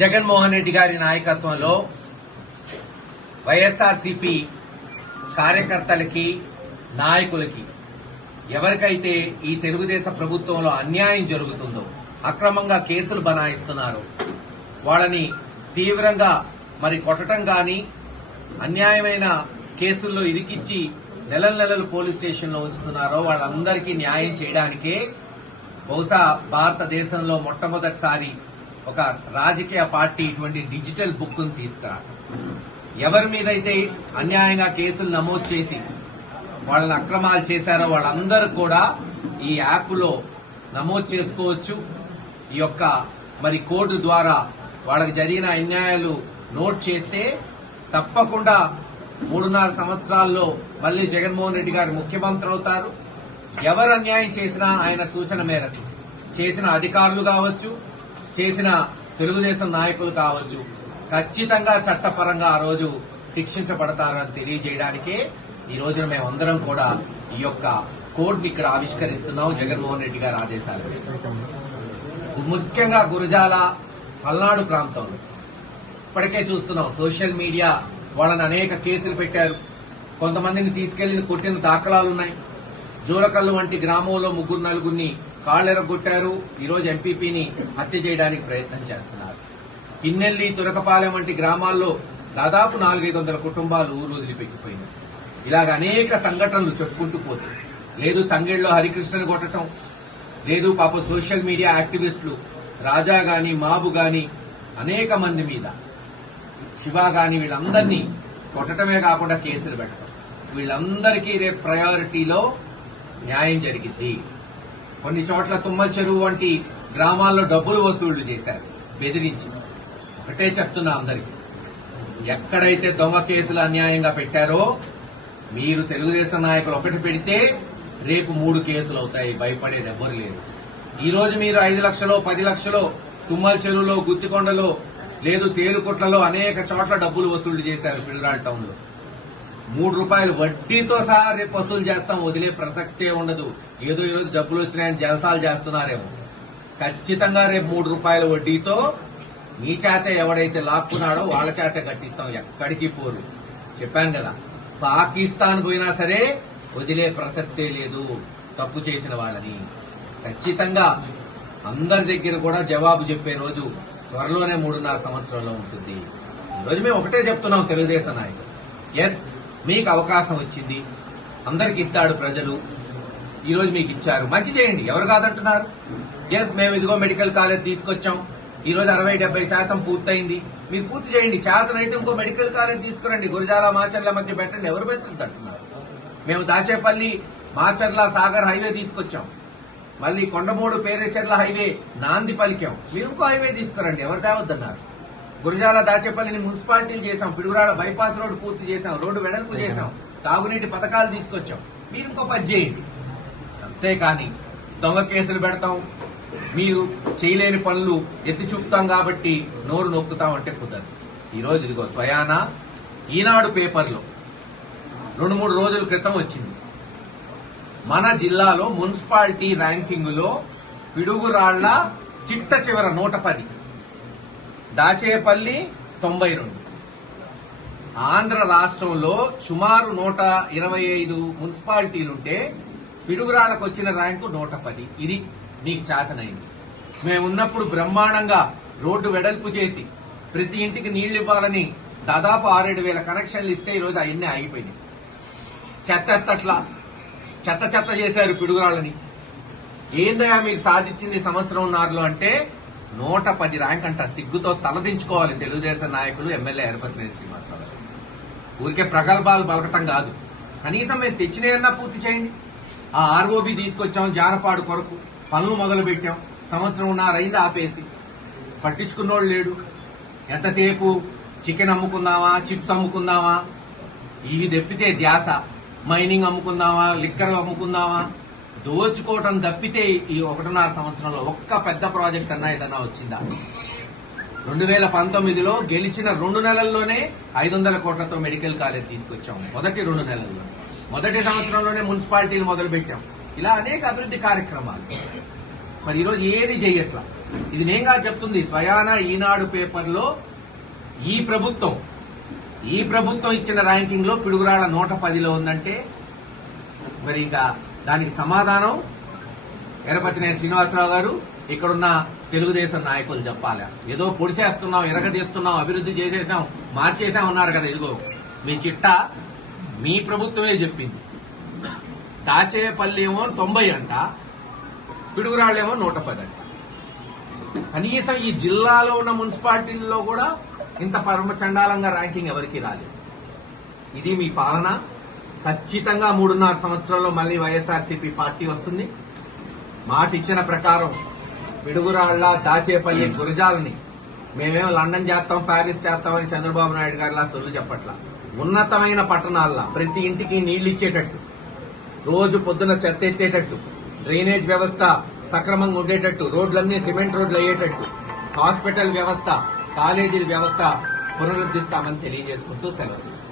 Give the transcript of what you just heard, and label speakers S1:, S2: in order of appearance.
S1: జగన్మోహన్ రెడ్డి గారి నాయకత్వంలో వైఎస్ఆర్సిపి కార్యకర్తలకి నాయకులకి ఎవరికైతే ఈ తెలుగుదేశం ప్రభుత్వంలో అన్యాయం జరుగుతుందో అక్రమంగా కేసులు బనాయిస్తున్నారు వాళ్ళని తీవ్రంగా మరి కొట్టడం గాని అన్యాయమైన కేసుల్లో ఇరికిచ్చి నెలల నెలలు పోలీస్ స్టేషన్లో ఉంచుతున్నారో వాళ్ళందరికీ న్యాయం చేయడానికే బహుశా భారతదేశంలో మొట్టమొదటిసారి ఒక రాజకీయ పార్టీ ఇటువంటి డిజిటల్ బుక్ను తీసుకురావడం ఎవరి మీదైతే అన్యాయంగా కేసులు నమోదు చేసి వాళ్ళని అక్రమాలు చేశారో వాళ్ళందరూ కూడా ఈ యాప్లో నమోదు చేసుకోవచ్చు. ఈ యొక్క మరి కోడ్ ద్వారా వాళ్ళకి జరిగిన అన్యాయాలు నోట్ చేస్తే తప్పకుండా మూడున్నర సంవత్సరాల్లో మళ్ళీ జగన్మోహన్ రెడ్డి గారు ముఖ్యమంత్రి అవుతారు. ఎవరు అన్యాయం చేసినా ఆయన సూచన మేరకు చేసిన అధికారులు కావచ్చు చేసిన తెలుగుదేశం నాయకులు కావచ్చు ఖచ్చితంగా చట్టపరంగా ఆ రోజు శిక్షించబడతారని తెలియజేయడానికే ఈ రోజున మేమందరం కూడా ఈ యొక్క కోడ్ని ఇక్కడ ఆవిష్కరిస్తున్నాం జగన్మోహన్ రెడ్డి గారి ఆదేశాలు. ముఖ్యంగా గురజాల పల్నాడు ప్రాంతంలో. ఇప్పటికే చూస్తున్నాం సోషల్ మీడియా వాళ్ళని అనేక కేసులు పెట్టారు. కొంతమందిని తీసుకెళ్ళి కొట్టిన దాఖలాలున్నాయి. జోలకల్లు వంటి గ్రామంలో ముగ్గురు నలుగురిని కాళ్ళెరగొట్టారు. ఈరోజు ఎంపీపీని హత్య చేయడానికి ప్రయత్నం చేస్తున్నారు. పిన్నెల్లి తురకపాలెం వంటి గ్రామాల్లో దాదాపు నాలుగైదు వందల కుటుంబాలు ఊరు వదిలిపెట్టిపోయినాయి. ఇలాగ అనేక సంఘటనలు చెప్పుకుంటూ పోతాయి లేదు తంగేళ్ళలో హరికృష్ణని కొట్టడం లేదు పాప సోషల్ మీడియా యాక్టివిస్టులు రాజా గాని మాబు గాని అనేక మంది మీద శివ గాని వీళ్ళందరినీ కొట్టడమే కాకుండా కేసులు పెట్టడం వీళ్ళందరికీ రేపు ప్రయారిటీలో న్యాయం జరిగింది కొన్ని చోట్ల తుమ్మల చెరువు వంటి గ్రామాల్లో డబ్బులు వసూళ్ళు చేశారు బెదిరించి ఒకటే చెప్తున్నా అందరికి ఎక్కడైతే దొంగ కేసులు అన్యాయంగా పెట్టారో మీరు తెలుగుదేశం నాయకులు ఒకటి పెడితే రేపు మూడు కేసులు అవుతాయి భయపడేది ఎవ్వరు లేరు. ఈ రోజు మీరు ఐదు లక్షలో పది లక్షలో తుమ్మల చెరువులో గుత్తికొండలో లేదు తేలుకొట్లలో అనేక చోట్ల డబ్బులు వసూలు చేశారు పిల్లరాడ్ టౌన్లో మూడు రూపాయలు వడ్డీతో సహా రేపు వసూలు చేస్తాం వదిలే ప్రసక్తే ఉండదు. ఏదో ఈరోజు డబ్బులు వచ్చినాయని జలసాలు చేస్తున్నారేమో. ఖచ్చితంగా రేపు మూడు రూపాయల వడ్డీతో నీ చేత ఎవడైతే లాక్కున్నాడో వాళ్ళ చేత కట్టిస్తాం ఎక్కడికి పోరు. చెప్పాను కదా పాకిస్తాన్ పోయినా సరే వదిలే ప్రసక్తే లేదు తప్పు చేసిన వాళ్ళని. ఖచ్చితంగా అందరి దగ్గర కూడా జవాబు చెప్పే రోజు త్వరలోనే మూడున్నర సంవత్సరంలో ఉంటుంది. ఈ రోజు మేము ఒకటే చెప్తున్నాం తెలుగుదేశం నాయకులు. ఎస్ మీకు అవకాశం వచ్చింది. అందరికి ఇస్తాడు ప్రజలు. ఈరోజు మీకు ఇచ్చారు. మంచి చేయండి. ఎవరు కాదంటున్నారు? ఎస్ మేము ఇదిగో మెడికల్ కాలేజ్ తీసుకొచ్చాం. ఈరోజు అరవై డెబ్బై శాతం పూర్తయింది. మీరు పూర్తి చేయండి. చేతనైతే ఇంకో మెడికల్ కాలేజ్ తీసుకురండి. గురజాల మాచర్ల మధ్య పెట్టండి. ఎవరు పెట్టంటున్నారు మేము దాచేపల్లి మాచర్ల సాగర్ హైవే తీసుకొచ్చాం. మళ్ళీ కొండమూడు పేరేచర్ల హైవే నాంది పలికాం. మీరు ఇంకో హైవే తీసుకురండి. ఎవరు తేవద్దన్నారు? గురజాల దాచేపల్లిని మున్సిపాలిటీలు చేశాం పిడుగురాళ్ళ బైపాస్ రోడ్డు పూర్తి చేశాం రోడ్డు వెడల్పు చేశాం తాగునీటి పథకాలు తీసుకొచ్చాం. మీరు ఇంకో పని చేయండి. అంతేకాని దొంగ కేసులు పెడతాం మీరు చేయలేని పనులు ఎత్తి చూపుతాం కాబట్టి నోరు నొక్కుతాం అంటే కుదరదు. ఈరోజు ఇదిగో స్వయాన ఈనాడు పేపర్లో రెండు మూడు రోజుల క్రితం వచ్చింది. మన జిల్లాలో మున్సిపాలిటీ ర్యాంకింగ్లో పిడుగురాళ్ళ చిట్ట చివర నూట పది. దాచేపల్లి తొంభై రెండు ఆంధ్ర రాష్ట్రంలో సుమారు నూట ఇరవై ఐదు మున్సిపాలిటీలుంటే పిడుగురాళ్ళకు వచ్చిన ర్యాంకు నూట పది. ఇది నీకు చేతనైంది. మేము ఉన్నప్పుడు బ్రహ్మాండంగా రోడ్డు వెడల్పు చేసి ప్రతి ఇంటికి నీళ్ళు ఇవ్వాలని దాదాపు ఆరేడు వేల కనెక్షన్లు ఇస్తే ఈరోజు అవన్నీ ఆగిపోయినాయి. చెత్త ఎత్తట్లా? చెత్త చెత్త చేశారు పిడుగురాళ్ళని. ఏందయా మీరు సాధించింది సంవత్సరం సంవత్సరంన్నరలో అంటే నూట పది ర్యాంక్ అంట సిగ్గుతో తలదించుకోవాలి తెలుగుదేశం నాయకులు ఎమ్మెల్యే హరిపతినేని శ్రీనివాసరావు ఊరికే ప్రగల్భాలు బలకటం కాదు. కనీసం మేము తెచ్చినయన్నా పూర్తి చేయండి. ఆ ఆర్ఓబి తీసుకొచ్చాం జానపాడు కొరకు పనులు మొదలు పెట్టాం సంవత్సరం ఉన్నారైంది ఆపేసి. పట్టించుకున్నోళ్ళు లేడు. ఎంతసేపు చికెన్ అమ్ముకుందామా చిప్స్ అమ్ముకుందామా? ఇవి తెప్పితే ధ్యాస. మైనింగ్ అమ్ముకుందామా లిక్కర్ అమ్ముకుందామా? దోచుకోవటం తప్పితే ఈ ఒకటిన్నర సంవత్సరంలో ఒక్క పెద్ద ప్రాజెక్ట్ అన్నా ఏదన్నా వచ్చిందా? రెండు వేల పంతొమ్మిదిలో గెలిచిన రెండు నెలల్లోనే ఐదు వందల కోట్లతో మెడికల్ కాలేజ్ తీసుకొచ్చాం. మొదటి రెండు నెలల్లో. మొదటి సంవత్సరంలోనే మున్సిపాలిటీలు మొదలుపెట్టాం. ఇలా అనేక అభివృద్ధి కార్యక్రమాలు. మరి ఈరోజు ఏది చెయ్యట్లా ఇది నేంగా చెప్తుంది. స్వయాన ఈనాడు పేపర్లో ఈ ప్రభుత్వం ఈ ప్రభుత్వం ఇచ్చిన ర్యాంకింగ్లో పిడుగురాళ్ళ నూట పదిలో ఉందంటే మరి ఇంకా దానికి సమాధానం ఎరపతినేని శ్రీనివాసరావు గారు ఇక్కడున్న తెలుగుదేశం నాయకులు చెప్పాలి. ఏదో పొడిచేస్తున్నాం ఎరగదీస్తున్నాం అభివృద్ధి చేసేసాం మార్చేసాం ఉన్నారు కదా ఇదిగో. మీ చిట్టా మీ ప్రభుత్వమే చెప్పింది. దాచేపల్లి ఏమో తొంభై అంట పిడుగురాళ్ళేమో నూట పది అంట. కనీసం ఈ జిల్లాలో ఉన్న మున్సిపాలిటీల్లో కూడా ఇంత పరమ చండాలంగా ర్యాంకింగ్ ఎవరికి రాలేదు. ఇది మీ పాలన ఖచ్చితంగా మూడున్నర సంవత్సరంలో మళ్ళీ వైఎస్ఆర్సీపీ పార్టీ వస్తుంది. మాట ఇచ్చిన ప్రకారం పిడుగురాళ్ళ దాచేపల్లి గురజాలని మేమేం లండన్ చేస్తాం ప్యారిస్ చేస్తామని చంద్రబాబు నాయుడు గారిలా సొల్లు చెప్పట్లా. ఉన్నతమైన పట్టణాల్లో ప్రతి ఇంటికి నీళ్ళు ఇచ్చేటట్టు రోజు పొద్దున చెత్త ఎత్తేటట్టు డ్రైనేజ్ వ్యవస్థ సక్రమంగా ఉండేటట్టు రోడ్లన్నీ సిమెంట్ రోడ్లు అయ్యేటట్టు హాస్పిటల్ వ్యవస్థ కాలేజీల వ్యవస్థ పునరుద్ధిస్తామని తెలియజేసుకుంటూ సెలవు తీసుకుంటాం